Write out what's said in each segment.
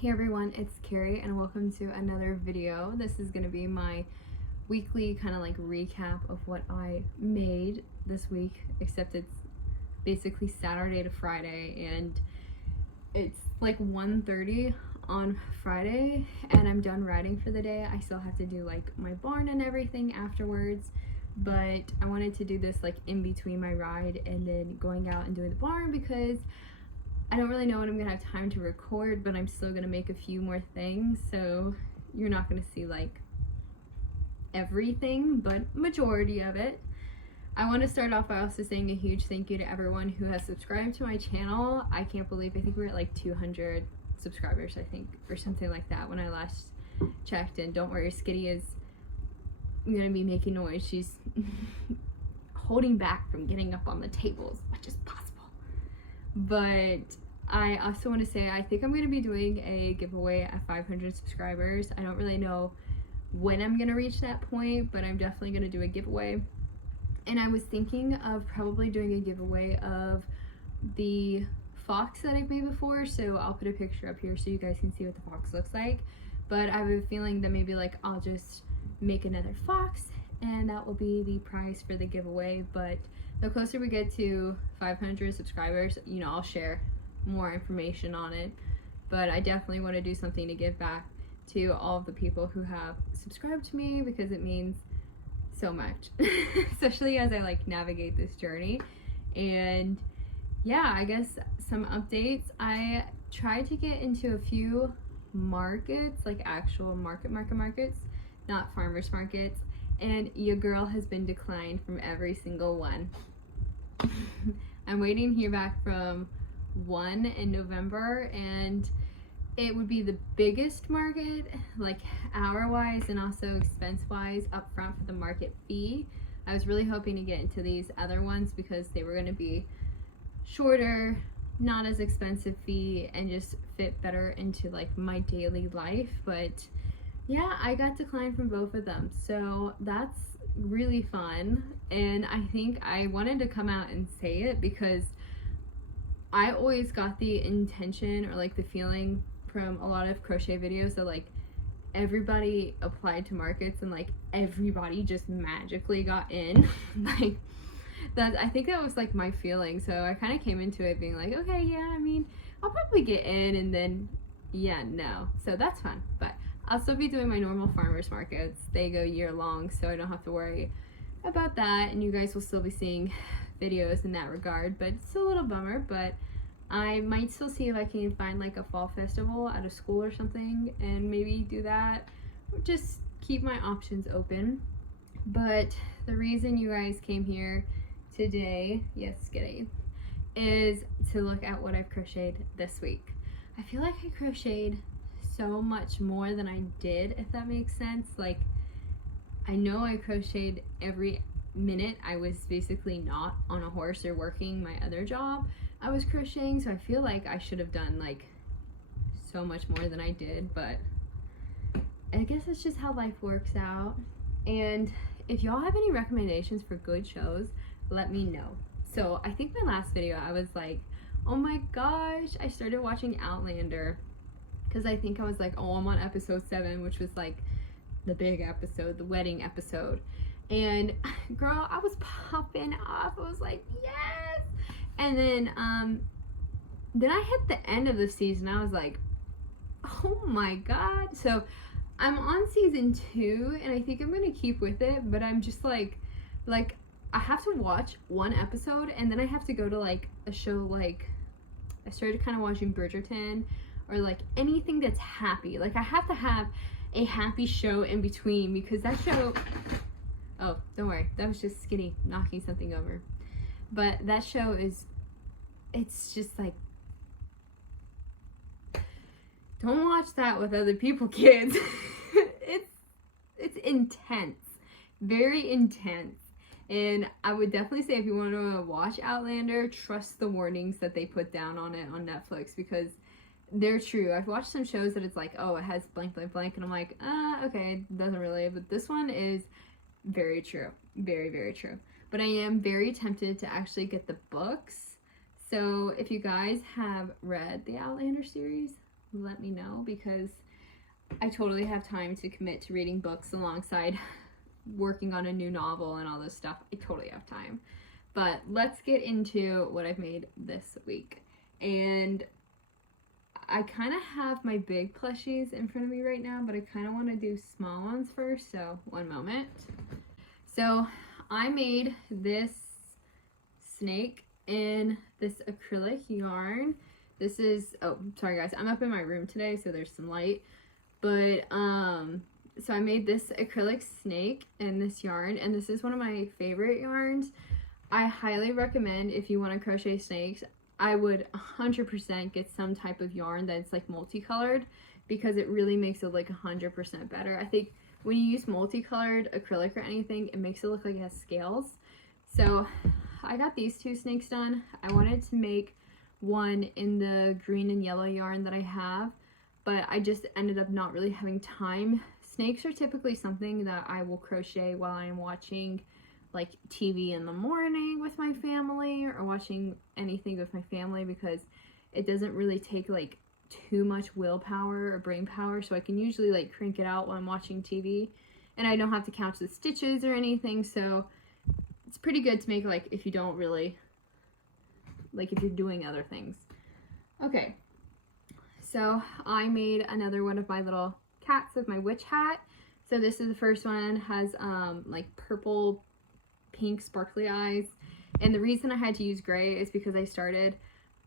Hey everyone, it's Carrie and welcome to another video. This is going to be my weekly kind of like recap of what I made this week, except it's basically Saturday to Friday and it's like 1:30 on Friday and I'm done riding for the day. I still have to do like my barn and everything afterwards, but I wanted to do this like in between my ride and then going out and doing the barn because I don't really know when I'm gonna have time to record, but I'm still gonna make a few more things, so you're not gonna see like everything, but majority of it. I want to start off by also saying a huge thank you to everyone who has subscribed to my channel. I can't believe, I think we're at like 200 subscribers, I think, or something like that when I last checked. And don't worry, Skitty is gonna be making noise. She's holding back from getting up on the table as much as possible. But I also want to say I think I'm going to be doing a giveaway at 500 subscribers. I don't really know when I'm going to reach that point, but I'm definitely going to do a giveaway. And I was thinking of probably doing a giveaway of the fox that I've made before, so I'll put a picture up here so you guys can see what the fox looks like. But I have a feeling that maybe like I'll just make another fox and that will be the prize for the giveaway. But the closer we get to 500 subscribers, you know, I'll share more information on it. But I definitely want to do something to give back to all of the people who have subscribed to me because it means so much, especially as I like navigate this journey. And yeah, I guess some updates. I tried to get into a few markets, like actual markets, not farmers markets, and your girl has been declined from every single one. I'm waiting to hear back from one in November, and it would be the biggest market, like hour-wise and also expense-wise, up front for the market fee. I was really hoping to get into these other ones because they were going to be shorter, not as expensive fee, and just fit better into like my daily life. But yeah, I got declined from both of them, so that's really fun. And I think I wanted to come out and say it because I always got the intention or like the feeling from a lot of crochet videos that like everybody applied to markets and like everybody just magically got in. Like that, I think that was like my feeling. So I kind of came into it being like, okay, yeah, I mean, I'll probably get in, and then yeah, no. So that's fun. But I'll still be doing my normal farmers markets. They go year long, so I don't have to worry about that, and you guys will still be seeing videos in that regard. But it's a little bummer, but I might still see if I can find like a fall festival at a school or something and maybe do that, or just keep my options open. But the reason you guys came here today, yes, Skitty, is to look at what I've crocheted this week. I feel like I crocheted so much more than I did, if that makes sense. Like, I know I crocheted every minute I was basically not on a horse or working my other job. I was crocheting, so I feel like I should have done like so much more than I did, but I guess it's just how life works out. And if y'all have any recommendations for good shows, let me know. So I think my last video I was like, oh my gosh, I started watching Outlander because I think I was like, oh, I'm on episode 7, which was like the big episode, the wedding episode. And girl, I was popping off. I was like, yes. And then I hit the end of the season. I was like, oh my god. So I'm on season 2 and I think I'm gonna keep with it, but I'm just like I have to watch one episode and then I have to go to like a show. Like I started kind of watching Bridgerton or like anything that's happy. Like I have to have a happy show in between because that show, oh, don't worry, that was just Skinny knocking something over. But that show is, it's just like, don't watch that with other people, kids. It's intense, very intense. And I would definitely say if you want to watch Outlander, trust the warnings that they put down on it on Netflix because they're true. I've watched some shows that it's like, oh, it has blank, blank, blank, and I'm like, okay, it doesn't really. But this one is very true, very, very true. But I am very tempted to actually get the books. So if you guys have read the Outlander series, let me know, because I totally have time to commit to reading books alongside working on a new novel and all this stuff. I totally have time. But let's get into what I've made this week. And I kind of have my big plushies in front of me right now, but I kind of want to do small ones first, so one moment. So I made this snake in this acrylic yarn. This is, oh, sorry guys, I'm up in my room today, so there's some light. But, so I made this acrylic snake in this yarn, and this is one of my favorite yarns. I highly recommend, if you want to crochet snakes, I would 100% get some type of yarn that's like multicolored, because it really makes it like 100% better. I think when you use multicolored acrylic or anything, it makes it look like it has scales. So I got these two snakes done. I wanted to make one in the green and yellow yarn that I have, but I just ended up not really having time. Snakes are typically something that I will crochet while I'm watching like TV in the morning with my family, or watching anything with my family, because it doesn't really take like too much willpower or brain power, so I can usually like crank it out while I'm watching TV, and I don't have to count the stitches or anything, so it's pretty good to make like if you don't really, like if you're doing other things. Okay, so I made another one of my little cats with my witch hat. So this is the first one, has like purple pink sparkly eyes, and the reason I had to use gray is because I started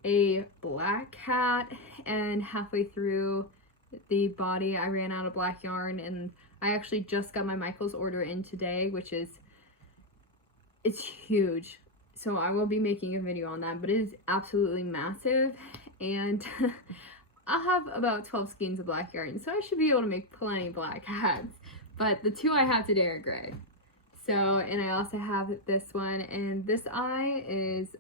a black cat, and halfway through the body I ran out of black yarn, and I actually just got my Michaels order in today, which is, it's huge, so I will be making a video on that, but it is absolutely massive, and I'll have about 12 skeins of black yarn, so I should be able to make plenty of black hats, but the two I have today are gray. So, and I also have this one, and this eye is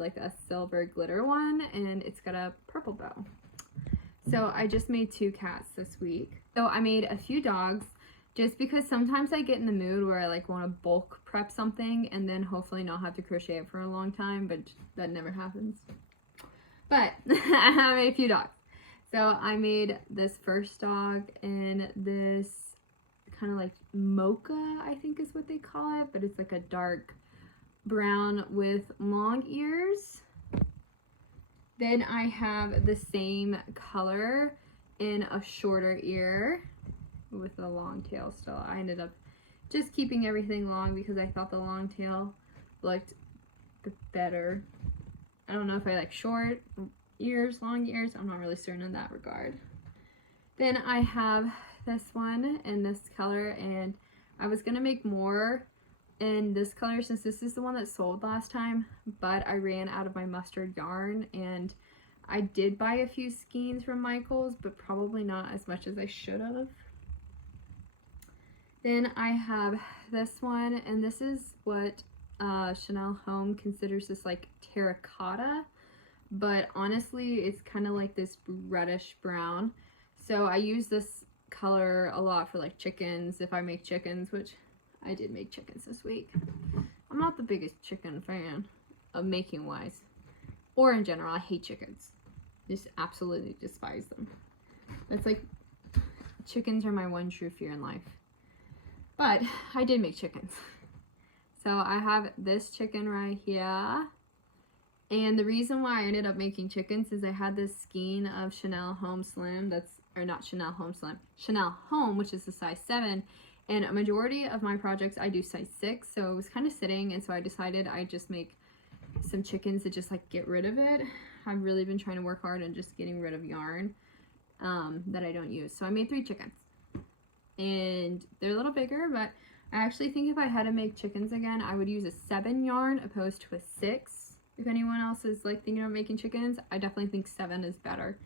like a silver glitter one, and it's got a purple bow. So I just made two cats this week. So I made a few dogs, just because sometimes I get in the mood where I like want to bulk prep something and then hopefully not have to crochet it for a long time, but that never happens. But I made a few dogs. So I made this first dog in this kind of like mocha, I think is what they call it, but it's like a dark brown with long ears. Then I have the same color in a shorter ear with a long tail still. I ended up just keeping everything long because I thought the long tail looked better. I don't know if I like short ears, long ears. I'm not really certain in that regard. Then I have this one in this color, and I was gonna make more in this color since this is the one that sold last time, but I ran out of my mustard yarn, and I did buy a few skeins from Michaels, but probably not as much as I should have. Then I have this one, and this is what Chanel Home considers this like terracotta, but honestly it's kind of like this reddish brown. So I use this color a lot for like chickens, if I make chickens, which I did make chickens this week. I'm not the biggest chicken fan of making wise, or in general. I hate chickens, just absolutely despise them. It's like chickens are my one true fear in life, but I did make chickens. So I have this chicken right here, and the reason why I ended up making chickens is I had this skein of Chanel Home Slim, or not Chanel Home Slim, Chanel Home, which is the size 7, and a majority of my projects I do size 6, so it was kind of sitting, and so I decided I'd just make some chickens to just like get rid of it. I've really been trying to work hard on just getting rid of yarn that I don't use. So I made 3 chickens, and they're a little bigger, but I actually think if I had to make chickens again, I would use a 7 yarn opposed to a 6. If anyone else is like thinking of making chickens, I definitely think 7 is better.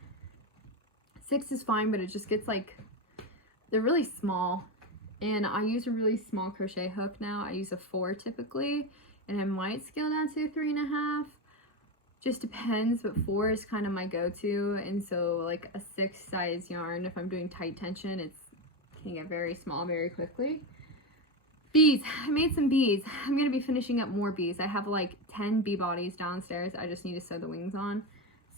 6 is fine, but it just gets like, they're really small, and I use a really small crochet hook now. I use a 4 typically, and I might scale down to a 3.5. Just depends, but 4 is kind of my go-to, and so like a 6 size yarn, if I'm doing tight tension, it can get very small very quickly. Bees. I made some bees. I'm going to be finishing up more bees. I have like 10 bee bodies downstairs. I just need to sew the wings on.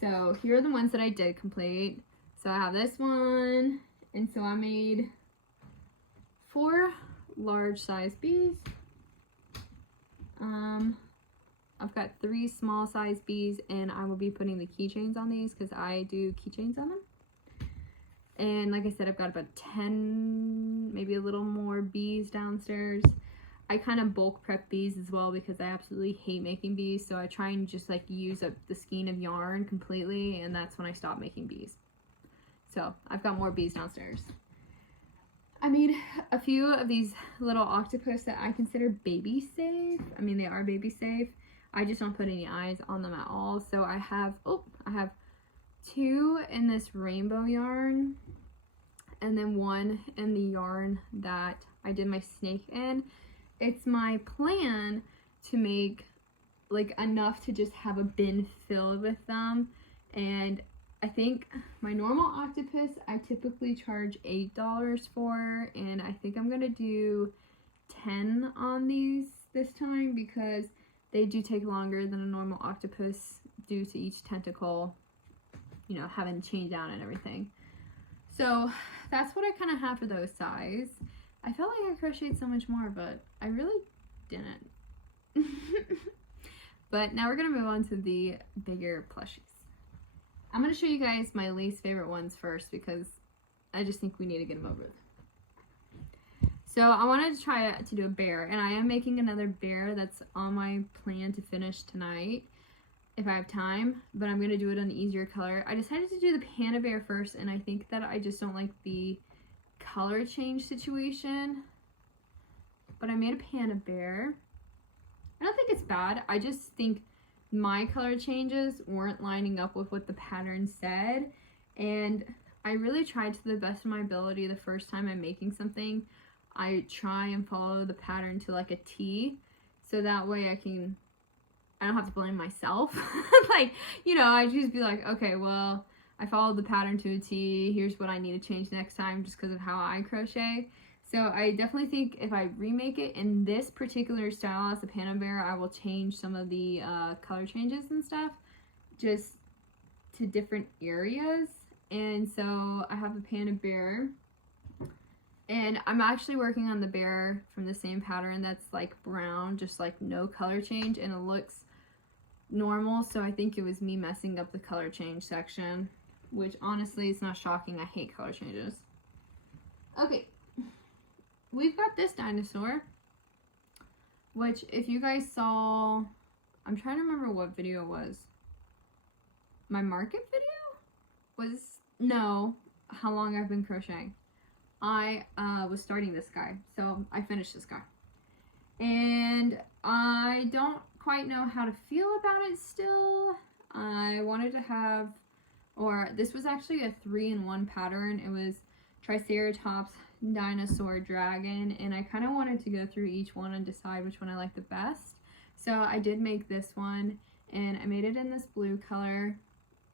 So here are the ones that I did complete. So I have this one, and so I made 4 large size bees. I've got 3 small size bees, and I will be putting the keychains on these because I do keychains on them. And like I said, I've got about 10, maybe a little more bees downstairs. I kind of bulk prep bees as well because I absolutely hate making bees, so I try and just like use up the skein of yarn completely, and that's when I stop making bees. So I've got more bees downstairs. I made a few of these little octopus that I consider baby safe. I mean, they are baby safe. I just don't put any eyes on them at all. So I have 2 in this rainbow yarn, and then 1 in the yarn that I did my snake in. It's my plan to make like enough to just have a bin filled with them, and I think my normal octopus I typically charge $8 for, and I think I'm gonna do 10 on these this time because they do take longer than a normal octopus due to each tentacle, you know, having to change out and everything. So that's what I kind of have for those size. I felt like I crocheted so much more, but I really didn't. But now we're gonna move on to the bigger plushies. I'm gonna show you guys my least favorite ones first because I just think we need to get them over with. So I wanted to try to do a bear, and I am making another bear that's on my plan to finish tonight if I have time, but I'm gonna do it on an easier color. I decided to do the panda bear first, and I think that I just don't like the color change situation, but I made a panda bear. I don't think it's bad. I just think my color changes weren't lining up with what the pattern said, and I really tried to the best of my ability the first time I'm making something. I try and follow the pattern to like a T, so that way I don't have to blame myself. Like, you know, I just be like, okay, well, I followed the pattern to a T, here's what I need to change next time just because of how I crochet. So I definitely think if I remake it in this particular style as a panda bear, I will change some of the color changes and stuff just to different areas. And so I have the panda bear, and I'm actually working on the bear from the same pattern that's like brown, just like no color change, and it looks normal. So I think it was me messing up the color change section, which honestly it's not shocking. I hate color changes. Okay, we've got this dinosaur, which if you guys saw, I'm trying to remember what video it was. My market video? No, how long I've been crocheting. I was starting this guy, so I finished this guy. And I don't quite know how to feel about it still. I wanted to have, or this was actually a 3-in-1 pattern. It was Triceratops, Dinosaur, Dragon, and I kind of wanted to go through each one and decide which one I liked the best. So I did make this one, and I made it in this blue color,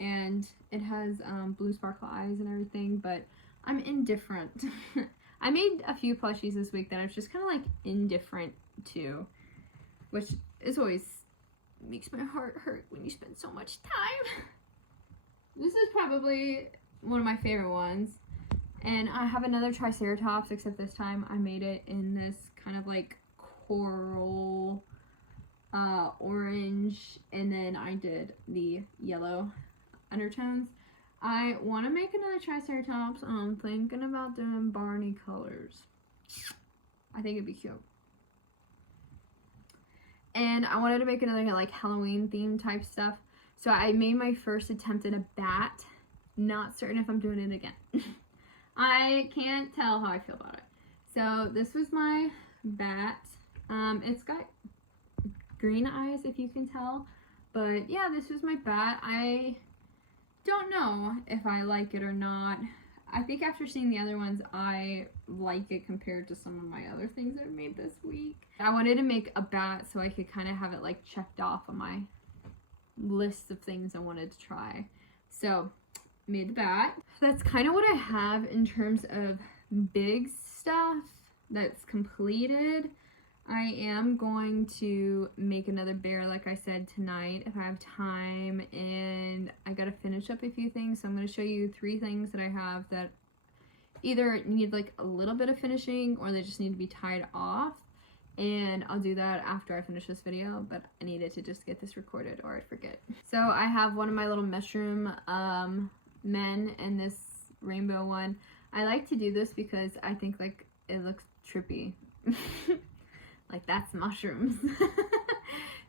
and it has blue sparkle eyes and everything, but I'm indifferent. I made a few plushies this week that I was just kind of like indifferent to, which is always makes my heart hurt when you spend so much time. This is probably one of my favorite ones. And I have another Triceratops, except this time I made it in this kind of like coral orange, and then I did the yellow undertones. I want to make another Triceratops. I'm thinking about doing Barney colors. I think it'd be cute. And I wanted to make another like Halloween themed type stuff. So I made my first attempt at a bat. Not certain if I'm doing it again. I can't tell how I feel about it. So this was my bat. It's got green eyes if you can tell. But yeah, this was my bat. I don't know if I like it or not. I think after seeing the other ones, I like it compared to some of my other things I've made this week. I wanted to make a bat so I could kind of have it like checked off on my list of things I wanted to try. So made the bat. That's kind of what I have in terms of big stuff that's completed. I am going to make another bear, like I said, tonight if I have time, and I gotta finish up a few things. So I'm gonna show you 3 things that I have that either need like a little bit of finishing or they just need to be tied off, and I'll do that after I finish this video, but I needed to just get this recorded or I'd forget. So I have one of my little mushroom men and this rainbow one. I like to do this because I think like it looks trippy. Like, that's mushrooms.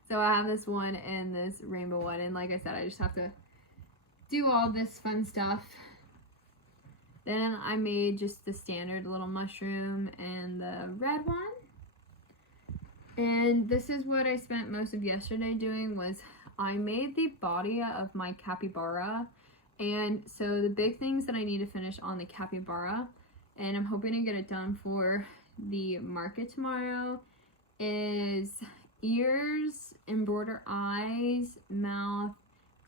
So I have this one and this rainbow one, and like I said, I just have to do all this fun stuff. Then I made just the standard little mushroom and the red one. And this is what I spent most of yesterday doing, was I made the body of my capybara. And so the big things that I need to finish on the capybara, and I'm hoping to get it done for the market tomorrow, is ears, embroider eyes, mouth,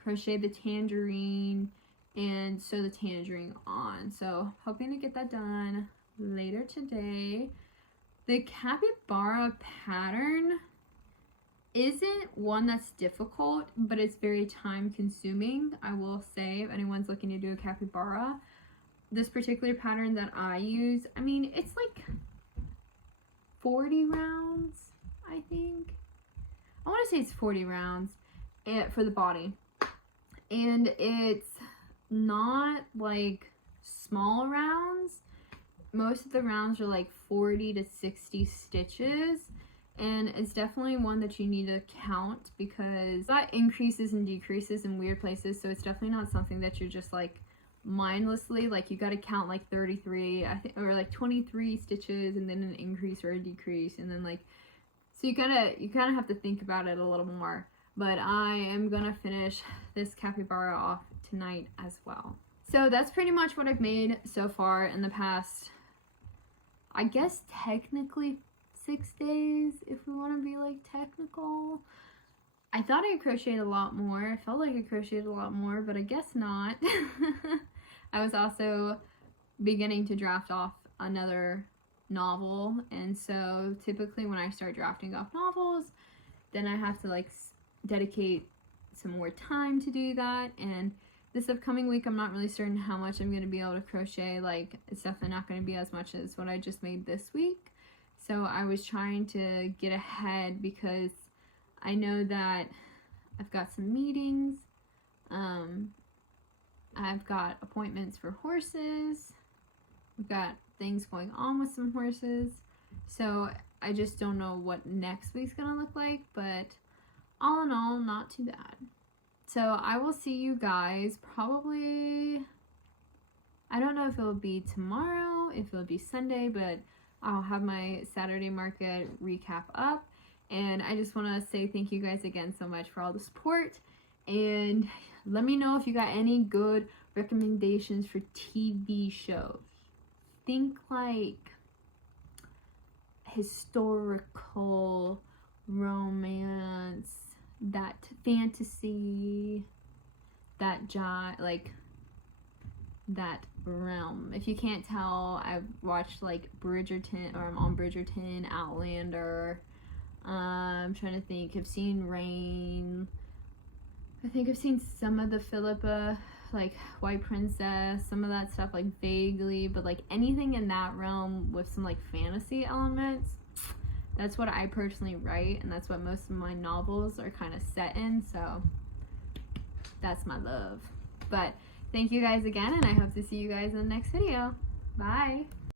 crochet the tangerine, and sew the tangerine on. So hoping to get that done later today. The capybara pattern isn't one that's difficult, but it's very time consuming. I will say, if anyone's looking to do a capybara, this particular pattern that I use, I mean, it's like 40 rounds, I think. I want to say it's 40 rounds for the body. And it's not like small rounds. Most of the rounds are like 40 to 60 stitches. And it's definitely one that you need to count, because that increases and decreases in weird places. So it's definitely not something that you're just like mindlessly, like you got to count like 33, I think, or like 23 stitches and then an increase or a decrease, and then like, so you kind of have to think about it a little more. But I am gonna finish this capybara off tonight as well. So that's pretty much what I've made so far in the past, I guess technically 6 days, if we want to be like technical. I thought I crocheted a lot more. I felt like I crocheted a lot more, but I guess not. I was also beginning to draft off another novel, and so typically when I start drafting off novels, then I have to like dedicate some more time to do that. And this upcoming week, I'm not really certain how much I'm going to be able to crochet. Like, it's definitely not going to be as much as what I just made this week. So I was trying to get ahead, because I know that I've got some meetings, I've got appointments for horses, we've got things going on with some horses, so I just don't know what next week's gonna look like, but all in all, not too bad. So I will see you guys probably, I don't know if it'll be tomorrow, if it'll be Sunday, but I'll have my Saturday market recap up. And I just want to say thank you guys again so much for all the support. And let me know if you got any good recommendations for TV shows. Think like historical, romance, that fantasy, that like that realm. If you can't tell, I've watched like Bridgerton, or I'm on Bridgerton, Outlander. I'm trying to think. I've seen Rain. I think I've seen some of the Philippa, like White Princess, some of that stuff like vaguely, but like anything in that realm with some like fantasy elements, that's what I personally write, and that's what most of my novels are kind of set in, so that's my love. But thank you guys again, and I hope to see you guys in the next video. Bye!